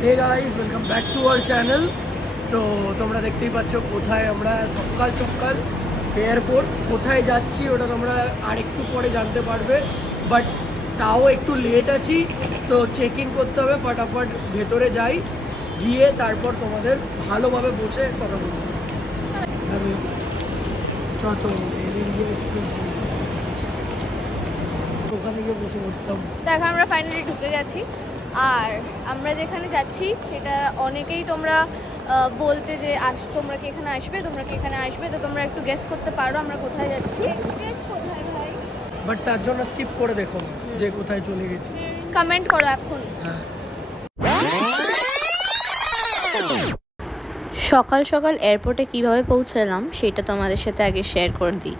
Hey guys welcome back to our channel. तो তোমরা দেখতেই পাচ্ছ কোথায় আমরা সকাল সকাল এয়ারপোর্ট কোথায় যাচ্ছি ওটা তোমরা আরেকটু পরে জানতে পারবে, বাট তাও একটু লেট আছি তো চেক ইন করতে হবে। ফটাফট ভেতরে যাই, গিয়ে তারপর তোমাদের ভালোভাবে বসে কথা বলছি। ওখানে গিয়ে বসে করতাম। দেখো আমরা ফাইনালি ঢুকে গেছি, আর আমরা যেখানে যাচ্ছি সেটা অনেকেই তোমরা বলতে যে তোমরা কি এখানে আসবে, তোমরা কি এখানে আসবে, তো তোমরা একটু গেস করতে পারো আমরা কোথায় যাচ্ছি। এক্সপ্রেস কোথায় ভাই? বাট তার জন্য স্কিপ করে দেখো যে কোথায় চলে গেছি, কমেন্ট করো এখন। হ্যাঁ। সকাল সকাল এয়ারপোর্টে কিভাবে পৌঁছালাম সেটা তোমাদের সাথে আগে শেয়ার করে দিই।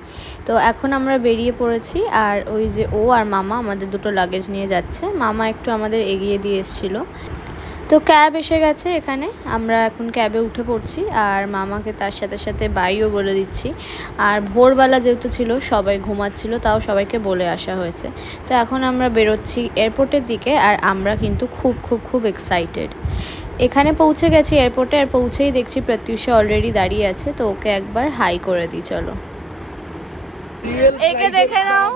তো এখন আমরা বেরিয়ে পড়েছি, আর ওই যে ও আর মামা আমাদের দুটো লাগেজ নিয়ে যাচ্ছে। মামা একটু আমাদের এগিয়ে দিয়ে এসেছিলো। তো ক্যাব এসে গেছে এখানে, আমরা এখন ক্যাবে উঠে পড়ছি, আর মামাকে তার সাথে সাথে বাইও বলে দিচ্ছি। আর ভোরবেলা যেহেতু ছিল সবাই ঘুমাচ্ছিল, তাও সবাইকে বলে আসা হয়েছে। তো এখন আমরা বেরোচ্ছি এয়ারপোর্টের দিকে, আর আমরা কিন্তু খুব এক্সাইটেড। এখানে পৌঁছে গেছি এয়ারপোর্টে, আর পৌঁছেই দেখছি প্রত্যুষা অলরেডি দাঁড়িয়ে আছে। তো ওকে একবার হাই করে দিই চলো। একে দেখে নাও,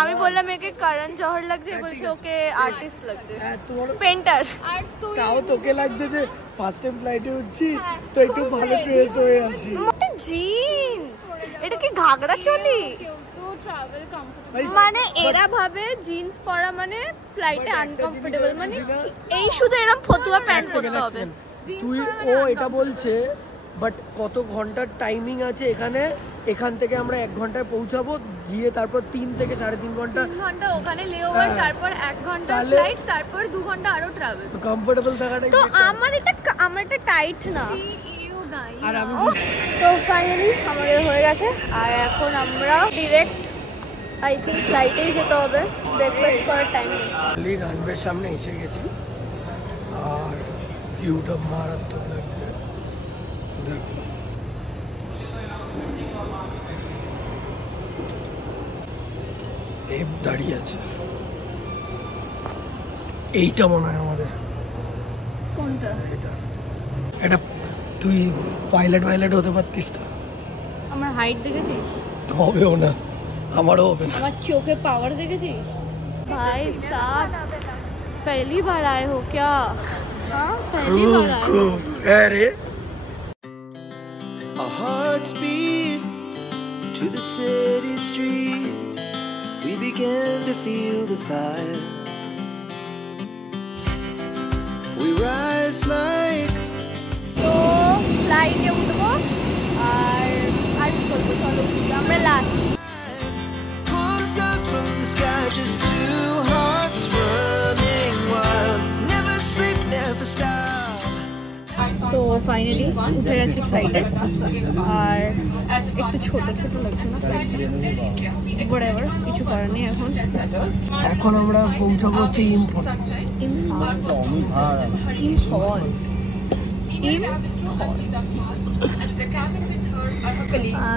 আমি বললাম একে করণ জোহর লাগছে, বলছে ওকে আর্টিস্ট লাগছে, পেন্টার। আর তুই তাও তোকে লাগছে যে ফার্স্ট টাইম ফ্লাইটে উঠছি তো একটু ভালো ড্রেস হয়ে আসি। জিন্স, এটা কি ঘাগরা চলি? মানে এরা ভাবে জিন্স পরা মানে ফ্লাইটে আনকমফোর্টেবল, মানে এই শুধু এরকম ফতুয়া প্যান্ট পরতে হবে। তুই ও এটা বলছে, বাট কত ঘন্টার টাইমিং আছে এখানে? এখান থেকে আমরা 1 ঘন্টায় পৌঁছাবো, গিয়ে তারপর 3 থেকে 3.5 ঘন্টা ওখানে লেওভার, তারপর 1 ঘন্টা ফ্লাইট, তারপর 2 ঘন্টা আরো ট্রাভেল। তো কমফোর্টেবল থাকাটাই তো আমার এটা টাইট না। আর আমি তো ফাইনালি আমাদের হয়ে গেছে, আর এখন আমরা ডিরেক্ট আই থিঙ্ক ফ্লাইটেই যেতে হবে, ব্রেকফাস্ট করার টাইম নেই। রানওয়ের সামনে এসে গেছি, আর ভিউটা মারাত্মক লাগছে। দেখো এফ দাঁড়িয়ে আছে, এইটা মনে হয় আমাদের। কোনটা? এটা তুই পাইলট হতে পারতিস তো। আমার হাইট দেখেছিস? হবেও না, আমারও হবে না। আমার চোখে পাওয়ার দেখেছিস? ভাই সাব पहली बार आए हो क्या? हाँ पहली बार आए हो। अरे Our hearts beat to the city streets. We began to feel the fire. We rise like তো ফ্লাইটে উঠবো, আর কি করবো চলো আমরা last. pulls dust from the sky, just two hearts running wild. Never sleep, never stop. তো finally উঠে গেছি ফ্লাইটে, আর একটু ছোট লাগছে না ফ্লাইটটা, হোয়াটএভার, কিছু করার নেই। এখন আমরা পৌঁছাবো হচ্ছে ইম্ফল।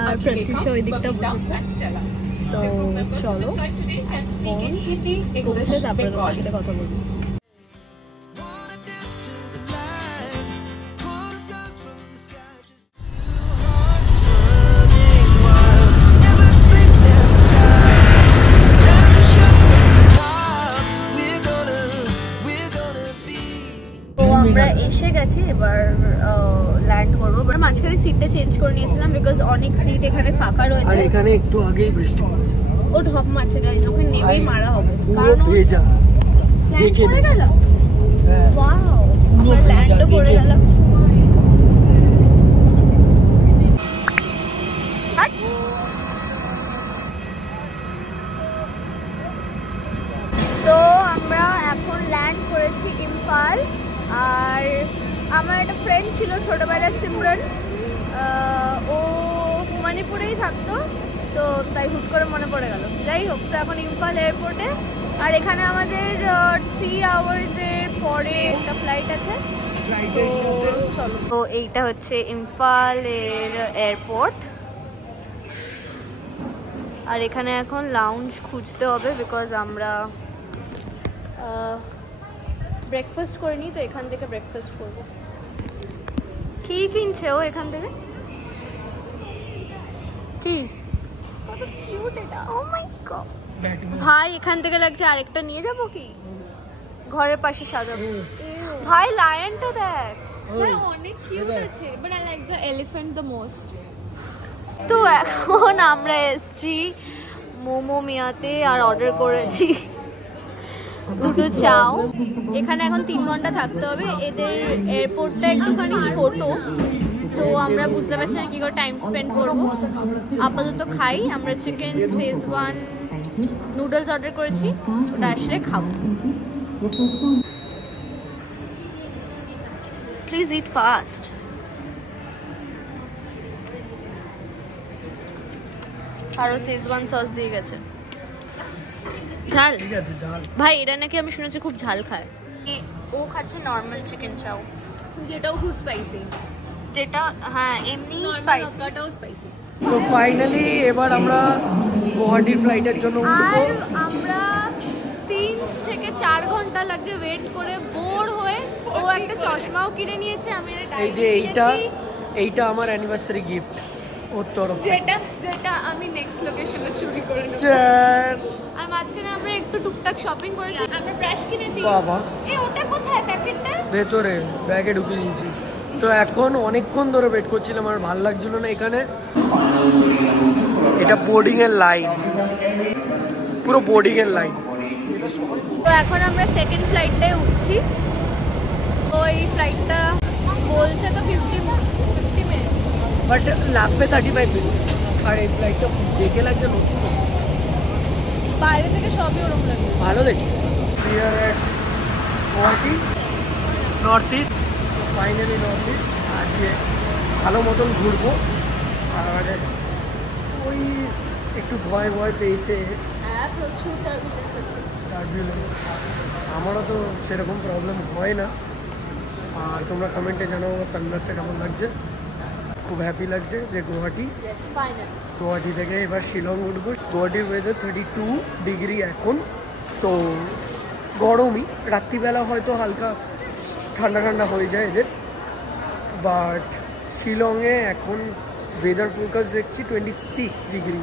আর প্রত্যুষা ওই দিকটা বসেছে। তো চলো পৌঁছে তারপরে তোমার সাথে কথা বলবো। Wanna dance to the light. Pulls dust from the sky, just two hearts running wild. Never sleep, never stop. Never shut from the top. We're gonna be. তো আমরা এসে গেছি, এবার ল্যান্ড করবো। মাঝখানে সিটটা চেঞ্জ করে নিয়েছিলাম বিকজ অনেক সিট এখানে ফাঁকা রয়েছে, আর এখানে একটু আগেই বৃষ্টি পড়েছে। ও ঢপ মারছে গাইজ, ওখানে নেমেই মারা হবে। পুরো ভেজা, দেখে পড়ে গেল। হ্যাঁ ওয়াও, পুরো আমরা ল্যান্ডও করে ভেজা, গেলাম। তো আমরা এখন ল্যান্ড করেছি ইম্ফল, আর আমার একটা ফ্রেন্ড ছিল ছোটবেলার, সিমরন, ও মণিপুরেই থাকতো, তো তাই হুট করে মনে পড়ে গেল। যাই হোক, তো এখন ইম্ফল এয়ারপোর্টে, আর এখানে আমাদের 3 আওয়ার্সের পরে একটা ফ্লাইট আছে। তো চলো, তো এইটা হচ্ছে ইম্ফলের এয়ারপোর্ট, আর এখানে এখন লাউঞ্জ খুঁজতে হবে বিকজ আমরা ব্রেকফাস্ট করে নিই, তো এখান থেকে ব্রেকফাস্ট করবো। কি কিনছে ও এখান থেকে? কি কত কিউট এটা! ও মাই গড ভাই, এখান থেকে লাগছে আরেকটা নিয়ে যাবো কি ঘরের পাশে সাজাবো। ভাই লায়নটা দেখ, অনেক কিউট আছে, but I like the elephant the most. তো এখন আমরা এসছি মোমো মিয়াতে আর অর্ডার করেছি দুটো চাও। এখানে এখন 3 ঘন্টা থাকতে হবে। এদের এয়ারপোর্টটা একটুখানি ছোট, তো আমরা বুঝতে পারছি না কি করে টাইম স্পেন্ড করবো। আপাতত খাই। আমরা চিকেন শেজওয়ান নুডলস অর্ডার করেছি, ওটা আসলে খাবো। Please it fast. আরো শেজওয়ান সস দিয়ে গেছে। ঝাল ভাই, এটা নাকি আমি শুনেছি খুব ঝাল খায়। ও খাচ্ছে নর্মাল চিকেন চাও, যেটাও খুব স্পাইসি। যেটা হ্যাঁ এমনি স্পাইসি, ওটাও স্পাইসি। তো ফাইনালি এবার আমরা গুয়াহাটির ফ্লাইটের জন্য উঠবো। আর আমরা 3 থেকে 4 ঘন্টা লাগবে ওয়েট করে বোর হয়ে। ও একটা চশমাও কিনে নিয়েছে, আমি এই যে এইটা আমার অ্যানিভার্সারি গিফট ওর তরফ থেকে, যেটা আমি নেক্সট লোকেশনে চুরি করে নেব। আর মাঝখানে আমরা একটু টুকটাক শপিং করেছি। আমরা ব্রাশ কিনেছি। বাবা, এই ওটা কোথায় প্যাকেটটা? ভেতরে ব্যাগে ঢুকিয়ে নিয়েছি। তো এখন অনেকক্ষণ ধরে ওয়েট করছিলাম, আর ভালো লাগছিল না এখানে। এটা বোর্ডিং এর লাইন, পুরো বোর্ডিং এর লাইন। তো এখন আমরা সেকেন্ড ফ্লাইটটায় উঠছি। তো এই ফ্লাইটটা বলছে তো 50 মিনিটস, বাট লাগবে 35 মিনিট। আর এই ফ্লাইটটা দেখে লাগছে নতুন, বাইরে থেকে সবই ওরকম লাগে, ভালো দেখি। Guwahati north east, finally north east. আজকে ভালো মতন ঘুরবো। আর ওই একটু ভয় পেয়েছে হ্যাঁ প্রচুর টার্বুলেন্স আছে। টার্বুলেন্স আমারও তো সেরকম প্রবলেম হয় না। আর তোমরা কমেন্টে জানাও সানরাইজটা কেমন লাগছে। খুব হ্যাপি লাগছে যে গুয়াহাটি থেকে এবার শিলং উঠবো। গুয়াহাটির ওয়েদার 32 ডিগ্রি এখন, তো গরমই। রাত্রিবেলা হয়তো হালকা ঠান্ডা ঠান্ডা হয়ে যায় এদের, বাট শিলংয়ে এখন ওয়েদার ফোরকাস্ট দেখছি 26 ডিগ্রি,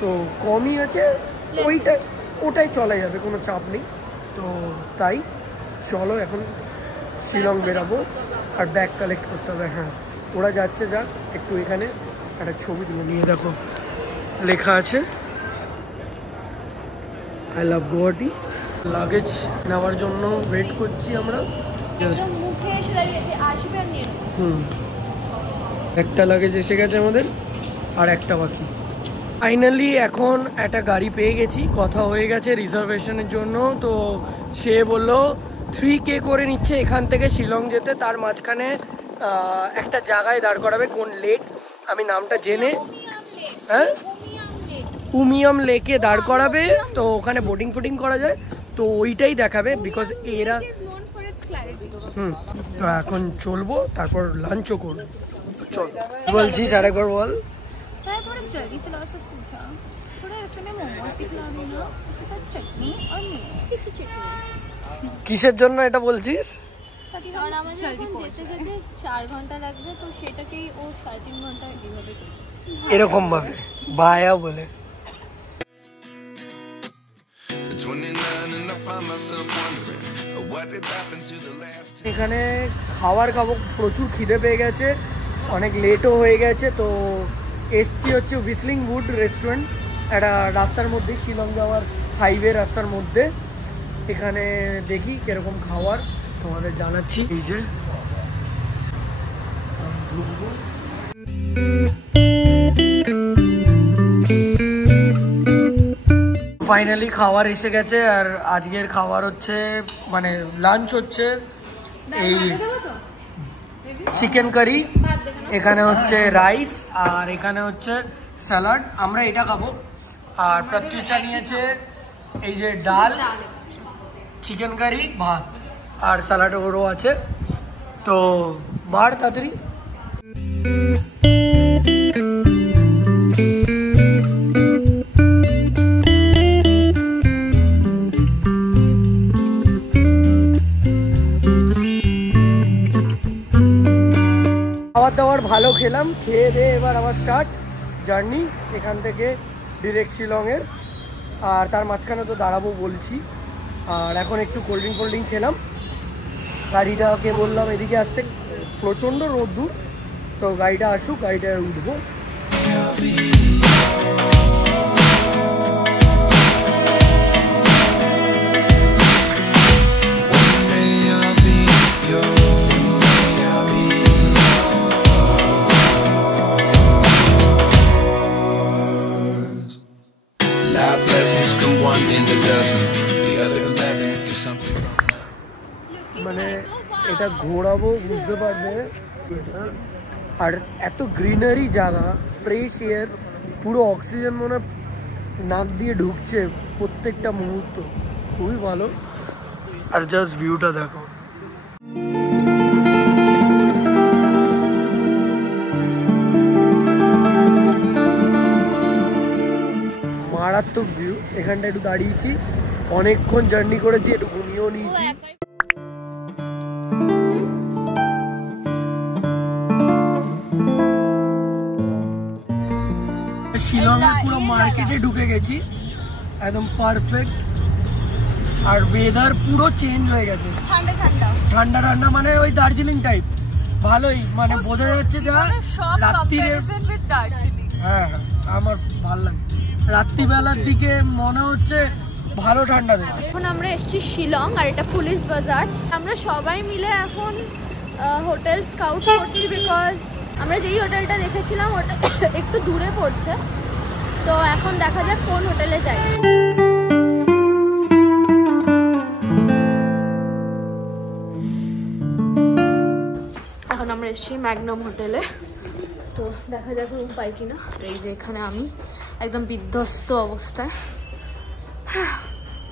তো কমই আছে। ওটাই চলা যাবে, কোনো চাপ নেই। তো তাই চলো এখন শিলং বেরাবো, আর ব্যাগ কালেক্ট করতে হবে। হ্যাঁ, ওরা যাচ্ছে, যাক একটু এখানে একটা ছবি তুলে নিয়ে। দেখো লেখা আছে আই লাভ গুয়াহাটি। লাগেজ নেওয়ার জন্য ওয়েট করছি আমরা। মুখে এসে দাঁড়িয়েছে, আসবে আর নিয়ে একটা লাগেজ এসে গেছে আমাদের, আর একটা বাকি। ফাইনালি এখন একটা গাড়ি পেয়ে গেছি, কথা হয়ে গেছে রিজার্ভেশনের জন্য। তো সে বললো 3K করে নিচ্ছে এখান থেকে শিলং যেতে। তার মাঝখানে একটা জায়গায় দাঁড় করাবে, কোন লেক আমি নামটা জেনে, হ্যাঁ উমিয়াম লেকে দাঁড় করাবে। তো ওখানে বোটিং ফুটিং করা যায়, তো ওইটাই দেখাবে। বিকজ এরা তো এখন চলবো, তারপর লাঞ্চও করবো। চল বলছিস আরেকবার বল। थोड़ा जल्दी चला सकती था, थोड़ा ऐसे में मोमोज भी खिला देना, उसके साथ चटनी और मेथी की चटनी। কিসের জন্য এটা বলছিস? কারণ আমাদের এখন যেতে যেতে 4 ঘন্টা লাগবে, তো সেটাকেই ও 3.5 ঘন্টা এইভাবে এরকম ভাবে বায়া বলে। এখানে খাবার খাবো, প্রচুর খিদে পেয়ে গেছে, অনেক লেটও হয়ে গেছে। তো এসছি হচ্ছে হুইসলিং উড রেস্টুরেন্ট, একটা রাস্তার মধ্যে, শিলং যাওয়ার হাইওয়ে রাস্তার মধ্যে। এখানে দেখি কিরকম খাবার তোমাদের জানাচ্ছি। এই যে ফাইনালি খাবার এসে গেছে। আর আজকের খাবার হচ্ছে, মানে লাঞ্চ হচ্ছে এই চিকেন কারি, এখানে হচ্ছে রাইস, আর এখানে হচ্ছে স্যালাড। আমরা এটা খাবো। আর প্রত্যুষা নিয়েছে এই যে ডাল, চিকেন কারি, ভাত, আর স্যালাড ওরও আছে। তো বাড় তাড়াতাড়ি। খাবার দাবার ভালো খেলাম, খেয়ে দিয়ে এবার আবার স্টার্ট জার্নি এখান থেকে ডিরেক্ট শিলংয়ের। আর তার মাঝখানে তো দাঁড়াবো বলছি। আর এখন একটু কোল্ড ড্রিঙ্ক খেলাম, গাড়িটাকে বললাম এদিকে আসতে, প্রচণ্ড রোদ্দুর, তো গাড়িটা আসুক, গাড়িটায় উঠবো। Life lessons come one in a dozen. The other 11 is something. মানে এটা ঘোরাবো, বুঝতে পারবে। আর এত গ্রিনারি জায়গা, ফ্রেশ এয়ার, পুরো অক্সিজেন মনে নাক দিয়ে ঢুকছে প্রত্যেকটা মুহূর্ত, খুবই ভালো। আর জাস্ট ভিউটা দেখো, মারাত্মক ভিউ। এখানটা একটু দাঁড়িয়েছি, অনেকক্ষণ জার্নি করেছি, একটু ঘুমিয়েও নিয়েছি। শিলংয়ের পুরো মার্কেটে ঢুকে গেছি, একদম পারফেক্ট। আর ওয়েদার পুরো চেঞ্জ হয়ে গেছে, ঠান্ডা ঠান্ডা, মানে ওই দার্জিলিং টাইপ, ভালোই, মানে বোঝা যাচ্ছে যা রাত্রিরে। হ্যাঁ, আমার ভালো লাগে, রাত্রিবেলার দিকে মনে হচ্ছে ভালো ঠান্ডা দেয়। এখন আমরা এসেছি শিলং, আর এটা পুলিশ বাজার। আমরা সবাই মিলে এখন হোটেল স্কাউট করছি, বিকজ আমরা যেই হোটেলটা দেখেছিলাম ওটা একটু দূরে পড়ছে, তো এখন দেখা যাক কোন হোটেলে যাই। এখন আমরা এসেছি ম্যাগনাম হোটেলে, তো দেখা যাক রুম পাই কিনা। এই যে এখানে আমি একদম বিধ্বস্ত অবস্থায়।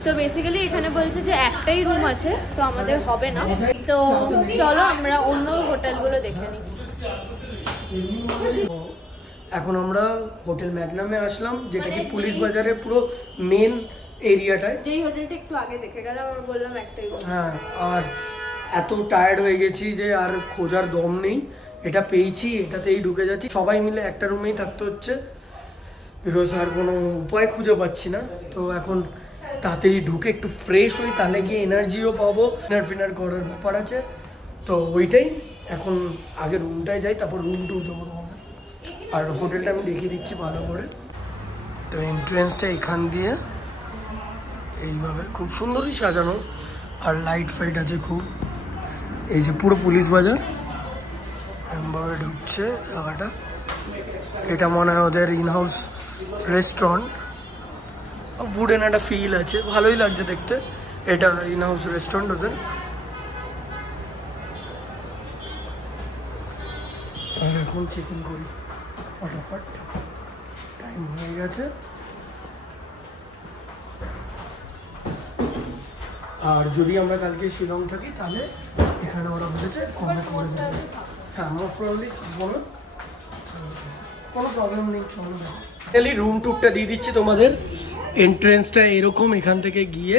তো বেসিক্যালি এখানে বলছে যে একটাই রুম আছে, তো আমাদের হবে না, তো চলো আমরা অন্য হোটেলগুলো দেখে নিই। এখন আমরা হোটেল ম্যাগনামে আসলাম, যেটা কি পুলিশ বাজারের পুরো মেন এরিয়াটায়। যেই হোটেলটা একটু আগে দেখে গেলাম, আমরা বললাম একটাই রুম। হ্যাঁ, আর এত টায়ার্ড হয়ে গেছি যে আর খোঁজার দম নেই। এটা পেয়েছি, এটাতেই ঢুকে যাচ্ছি। সবাই মিলে একটা রুমেই থাকতে হচ্ছে, বিকজ আর কোনো উপায় খুঁজে পাচ্ছি না। তো এখন তাড়াতাড়ি ঢুকে একটু ফ্রেশ হই, তাহলে গিয়ে এনার্জিও পাবো। ডিনার করার ব্যাপার আছে, তো ওইটাই। এখন আগে রুমটায় যাই, তারপর রুম টুর দেবো তোমাদের। আর হোটেলটা আমি দেখিয়ে দিচ্ছি ভালো করে। তো এন্ট্রেন্সটা এখান দিয়ে এইভাবে খুব সুন্দরই সাজানো, আর লাইট ফাইট আছে খুব। এই যে পুরো পুলিশ বাজার এমভাবে ঢুকছে জায়গাটা। এটা মনে হয় ওদের ইনহাউস রেস্টুরেন্ট, উডেন একটা ফিল আছে, ভালোই লাগছে দেখতে। এটা ইনহাউস রেস্টুরেন্ট ওদের। আর এখন চেক ইন করি ফটাফট, টাইম হয়ে গেছে। আর যদি আমরা কালকে শিলং থাকি, তাহলে এখানে ওরা বলেছে কমে করে দেবে। হ্যাঁ, মোস্ট প্রবলি থাকবো না, কোনো প্রবলেম নেই, চলো। খালি রুম টুরটা দিয়ে দিচ্ছি তোমাদের। এন্ট্রেন্সটা এরকম, এখান থেকে গিয়ে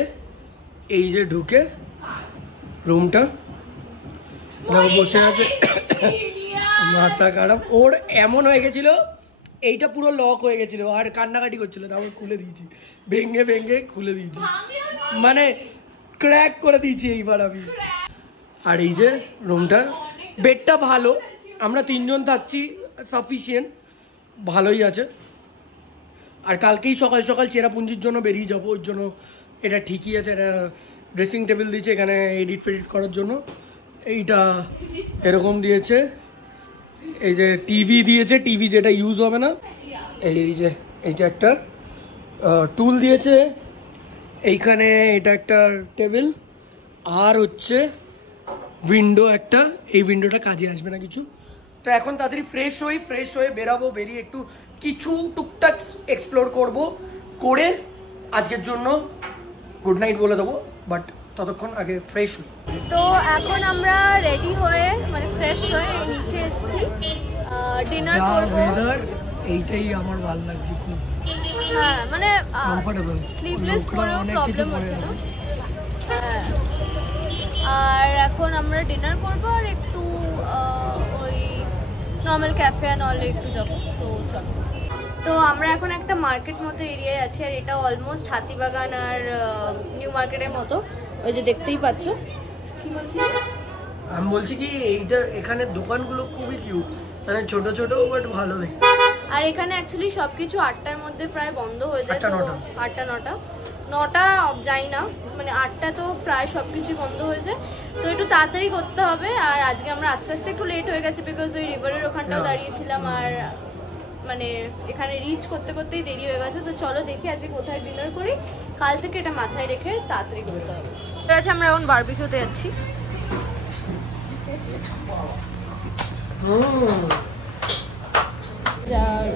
এই যে ঢুকে রুমটা বসে আছে। মাথা খারাপ, ওর এমন হয়ে গেছিল, এইটা পুরো লক হয়ে গেছিল আর কান্নাকাটি করছিল, তারপর খুলে দিয়েছি, ভেঙে ভেঙে খুলে দিয়েছি, মানে ক্র্যাক করে দিয়েছি এইবার আমি। আর এই যে রুমটা, বেডটা ভালো, আমরা 3 জন থাকছি, সাফিসিয়েন্ট, ভালোই আছে। আর কালকেই সকাল সকাল চেরাপুঞ্জির জন্য বেরিয়ে যাবো, ওর জন্য এটা ঠিকই আছে। এটা ড্রেসিং টেবিল দিয়েছে এখানে এডিট ফেডিট করার জন্য, এইটা এরকম দিয়েছে। এই যে টিভি দিয়েছে, টিভি যেটা ইউজ হবে না। এই যে এইটা একটা টুল দিয়েছে এইখানে, এটা একটা টেবিল। আর হচ্ছে উইন্ডো একটা, এই উইন্ডোটা কাজে আসবে না কিছু। তো এখন তাড়াতাড়ি ফ্রেশ হয়ে বেরাবো, বেরিয়ে একটু কিছু টুকটাক এক্সপ্লোর করব, করে আজকের জন্য গুড নাইট বলে দেবো। বাট ততক্ষণ আগে ফ্রেশ হই। তো এখন আমরা রেডি হয়ে, মানে ফ্রেশ হয়ে নিচে এসেছি, ডিনার করবো। এইটাই আমার ভালো লাগছে খুব। হ্যাঁ, মানে কমফোর্টেবল, স্লিভলেস পরেও প্রবলেম হচ্ছে না। হ্যাঁ, আর এখন আমরা ডিনার করবো, আর একটু ওই নর্মাল ক্যাফে অ্যান্ড অল একটু যাবো, তো চলো। তো আমরা এখন একটা মার্কেট মতো এরিয়ায় আছি, আর এটা অলমোস্ট হাতিবাগান আর নিউ মার্কেটের মতো, ওই যে দেখতেই পাচ্ছ। কি বলছি আমি বলছি কি এইটা এখানে দোকানগুলো খুবই কিউট, মানে ছোট ছোট বাট ভালো দেখতে। আর এখানে অ্যাকচুয়ালি সবকিছু 8টার মধ্যে প্রায় বন্ধ হয়ে যায়। 8টা, তো 9টা। 8টা 9টা যাই না, মানে 8টা তো প্রায় সব কিছু বন্ধ হয়ে যায়, তো একটু তাড়াতাড়ি করতে হবে। আর আজকে আমরা আস্তে আস্তে একটু লেট হয়ে গেছে, বিকজ ওই রিভারের ওখানটাও দাঁড়িয়েছিলাম, আর মানে এখানে রিচ করতে করতেই দেরি হয়ে গেছে। তো চলো দেখি আজকে কোথায় ডিনার করি, কাল থেকে এটা মাথায় রেখে তাড়াতাড়ি করতে হবে। ঠিক আছে, আমরা এখন বারবিকিউতে যাচ্ছি।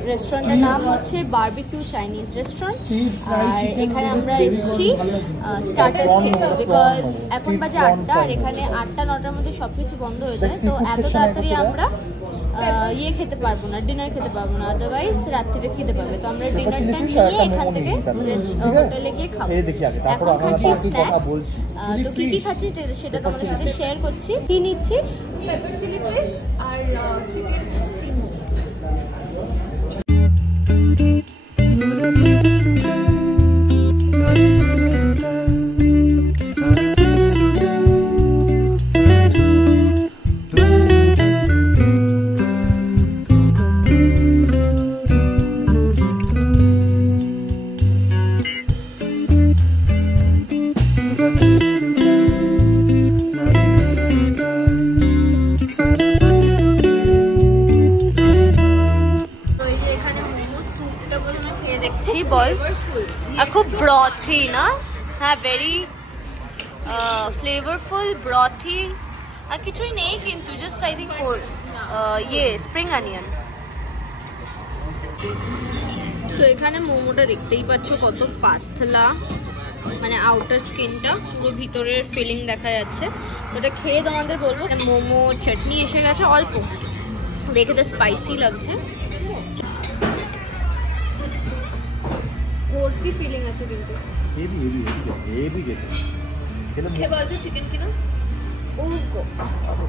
রেস্টুরেন্টের নাম হচ্ছে বারবিকিউ চাইনিজ রেস্টুরেন্ট, আর এখানে আমরা এসেছি স্টার্টার্স খেতে, বিকজ এখন বাজে 8টা, আর এখানে 8টা 9টার মধ্যে সব কিছু বন্ধ হয়ে যায়, তো এত তাড়াতাড়ি আমরা ইয়ে খেতে পারবো না, ডিনার খেতে পারবো না, আদারওয়াইজ রাত্রিরে খেতে পাবে। তো আমরা ডিনারটা নিয়ে এখান থেকে হোটেলে গিয়ে খাবো। এখন খাচ্ছি স্ন্যাক্স, তো কি কি খাচ্ছি সেটা তোমাদের সাথে শেয়ার করছি। কি নিচ্ছিস? পেপার চিলি ফিশ আর চিকেন স্টিম। বল, খুব ব্রথি না? হ্যাঁ, ভেরি ফ্লেভারফুল, ব্রথি, আর কিছুই নেই কিন্তু, জাস্ট আই থিঙ্ক ইয়ে স্প্রিং অনিয়ন। তো এখানে মোমোটা দেখতেই পাচ্ছ কত পাতলা, মানে আউটার স্কিনটা, পুরো ভিতরের ফিলিং দেখা যাচ্ছে। তো এটা খেয়ে তোমাদের বলবো। মোমো চাটনি এসে গেছে অল্প, দেখে তো স্পাইসি লাগছে, ভর্তি ফিলিং আছে কিন্তু। খেয়ে বলতো চিকেন কিনা? ও গো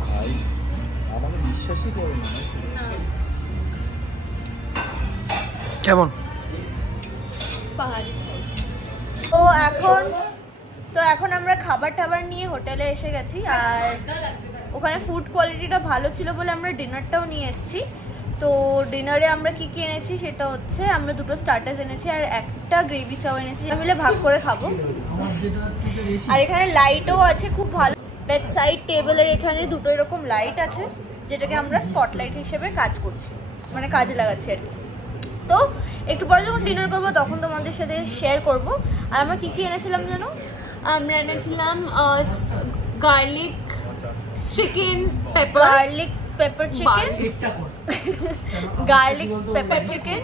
ভাই, আমাকে বিশ্বাসই করে না। কেমন? পাহাড়ি স্টাইল। তো এখন আমরা খাবার টাবার নিয়ে হোটেলে এসে গেছি, আর ওখানে ফুড কোয়ালিটিটা ভালো ছিল বলে আমরা ডিনারটাও নিয়ে এসেছি। তো ডিনারে আমরা কি কি এনেছি সেটা হচ্ছে, আমরা 2টো স্টার্টার্স এনেছি আর একটা গ্রেভি চাও এনেছি, মিলে ভাগ করে খাবো। আর এখানে লাইটও আছে খুব ভালো, বেড সাইড টেবিলের এখানে 2টো এরকম লাইট আছে, যেটাকে আমরা স্পটলাইট হিসেবে কাজ করছি, মানে কাজে লাগাচ্ছি আর কি। তো একটু পরে যখন ডিনার করবো তখন তোমাদের সাথে শেয়ার করব। আর আমরা কি কি এনেছিলাম জানো? আমরা এনেছিলাম garlic chicken paper, garlic pepper chicken, garlic pepper chicken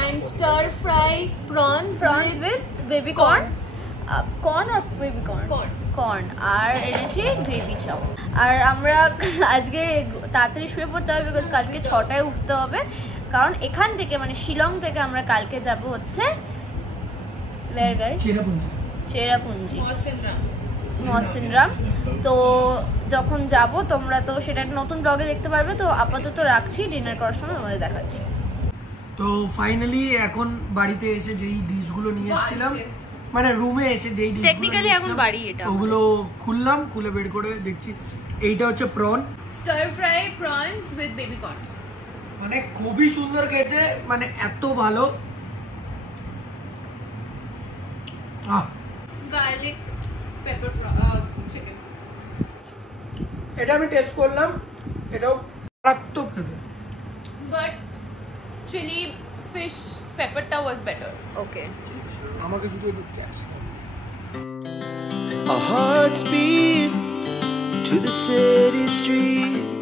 and stir fry prawns with baby corn, corn or baby corn, আর এনেছি গ্রেভি চাও। আর আমরা আজকে তাড়াতাড়ি শুয়ে পড়তে হবে, বিকজ কালকে 6টায় উঠতে হবে, কারণ এখান থেকে মানে শিলং থেকে আমরা কালকে যাব হচ্ছে চেরাপুঞ্জি মহসিনরাম। তো যখন যাব তোমরা তো সেটা নতুন ব্লগে দেখতে পারবে। তো আপাতত রাখছি, ডিনার করার সময় তোমাদের দেখাচ্ছি। তো ফাইনালি এখন বাড়িতে এসে যেই ডিশগুলো নিয়ে এসেছিলাম, মানে রুমে এসে যেই ডিশ টেকনিক্যালি এখন বাড়ি এটা, ওগুলো খুললাম, খুলে বের করে দেখছি এইটা হচ্ছে prawn, star fry prawns with baby corn, মানে খুবই সুন্দর খেতে, মানে এত ভালো। গার্লিক পেপার চিকেন, এটা আমি টেস্ট করলাম, এটাও মারাত্মক খেতে, বাট চিলি ফিশ পেপারটা ওয়াজ বেটার। ওকে, আমাকে শুধু একটু capsicum. Our hearts beat to the city streets.